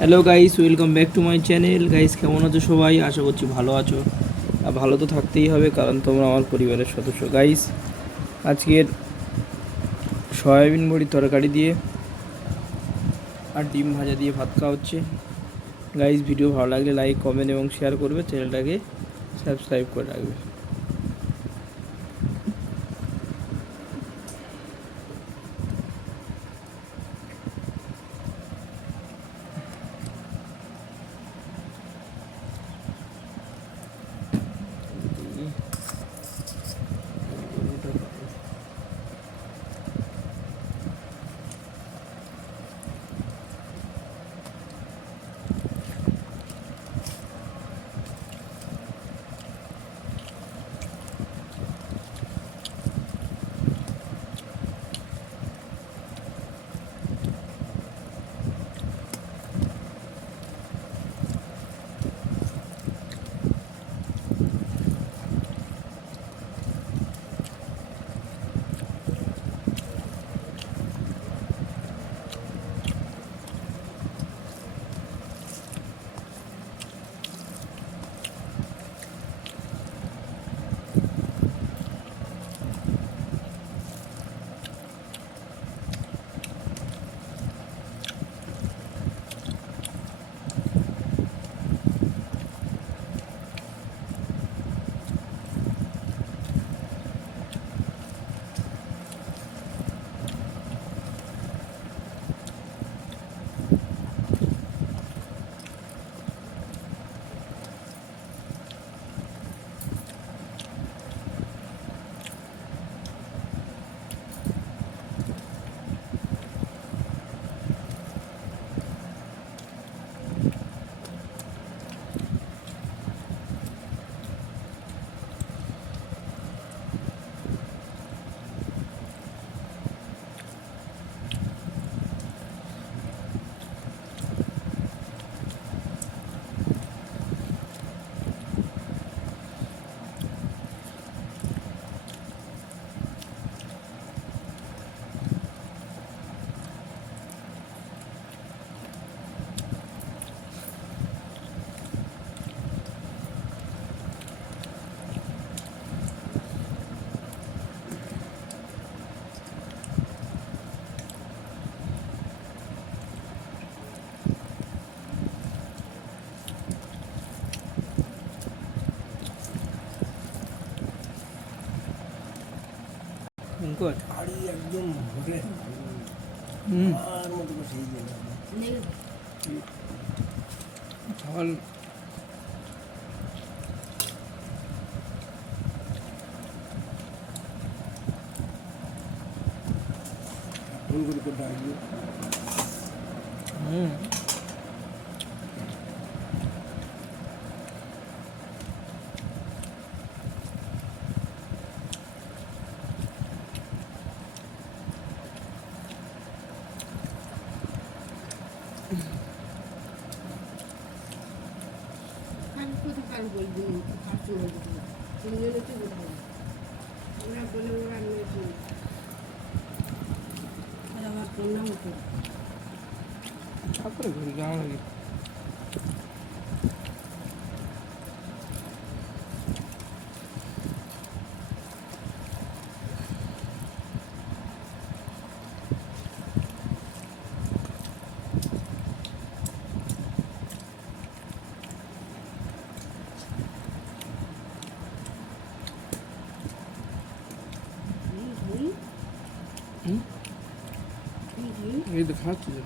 Hello guys, welcome back to my channel. Guys, কেমন আছো সবাই? আশা করছি ভালো আছো। আর ভালো তো থাকতেই হবে, কারণ তোমরা আমার পরিবারের সদস্য। গাইস, আজকের সয়াবিন বড়ির তরকারি দিয়ে আর ডিম ভাজা দিয়ে ভাত খাওয়া হচ্ছে। গাইস, ভিডিও ভালো লাগলে লাইক, কমেন্ট এবং শেয়ার করবে, চ্যানেলটাকে সাবস্ক্রাইব করে রাখবে। একদম ঝাল তারপরে ঘুরি কেমন লাগে। এই তো খাচ্ছি তো।